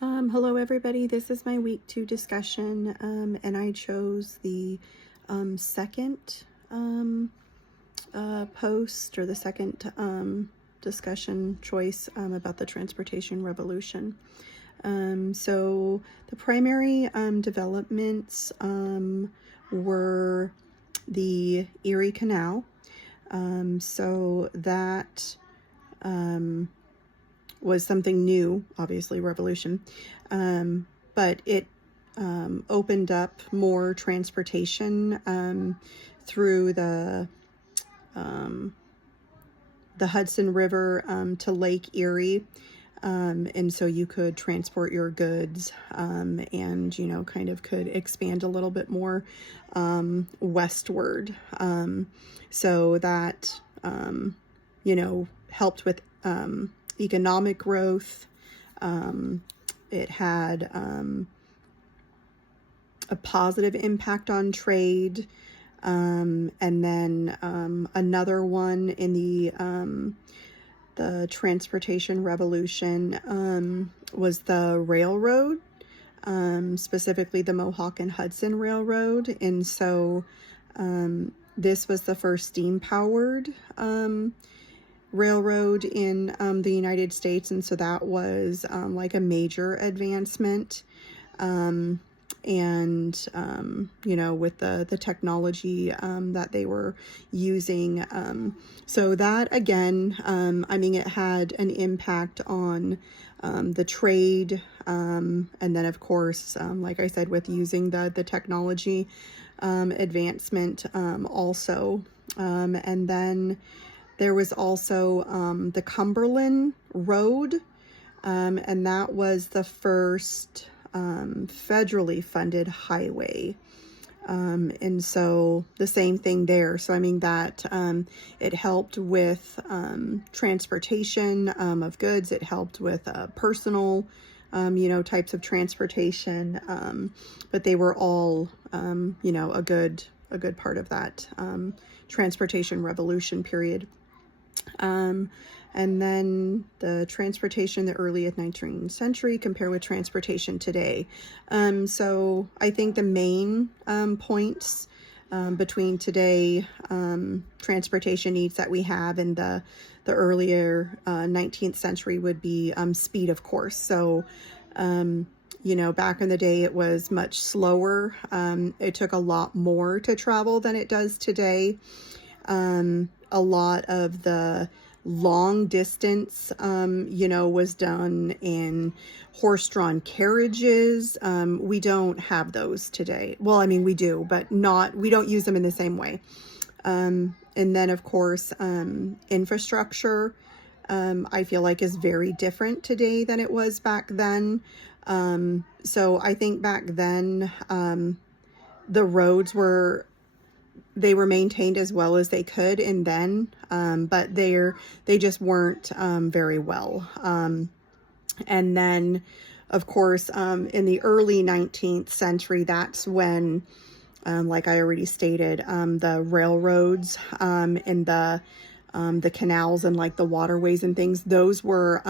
Hello everybody, this is my week 2 discussion, and I chose the second post, or the second discussion choice about the transportation revolution. So the primary developments were the Erie Canal. So that was something new, obviously revolution, but it opened up more transportation through the Hudson River to Lake Erie, and so you could transport your goods and kind of could expand a little bit more westward, so that helped with economic growth. It had a positive impact on trade, and then another one in the transportation revolution was the railroad, specifically the Mohawk and Hudson Railroad. And so this was the first steam-powered railroad in the United States, and so that was like a major advancement, and with the technology that they were using, so that again, it had an impact on the trade, and then of course, like I said, with using the technology advancement also, and then there was also the Cumberland Road, and that was the first federally funded highway. And so the same thing there. So that it helped with transportation of goods. It helped with personal, types of transportation. But they were all, a good part of that transportation revolution period. And then the transportation in the early 19th century compared with transportation today. So I think the main points between today transportation needs that we have in the earlier 19th century would be speed, of course. So back in the day it was much slower. It took a lot more to travel than it does today. A lot of the long distance, was done in horse-drawn carriages. We don't have those today. Well, we do, but we don't use them in the same way. And then, of course, infrastructure, I feel like is very different today than it was back then. So I think back then, the roads were maintained as well as they could, and then, but they just weren't very well. And then, of course, in the early 19th century, that's when, like I already stated, the railroads and the canals and like the waterways and things, those were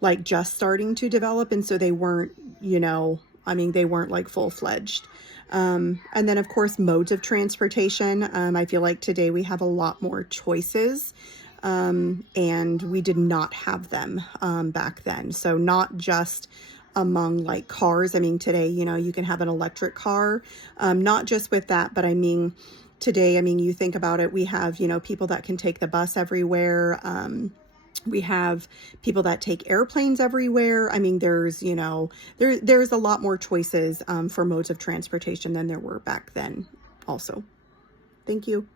like just starting to develop, and so they weren't, they weren't like full-fledged. And then, of course, modes of transportation. I feel like today we have a lot more choices, and we did not have them back then. So not just among like cars. Today, you can have an electric car, not just with that, but today, you think about it, we have, people that can take the bus everywhere. We have people that take airplanes everywhere. There's, there's a lot more choices for modes of transportation than there were back then also. Thank you.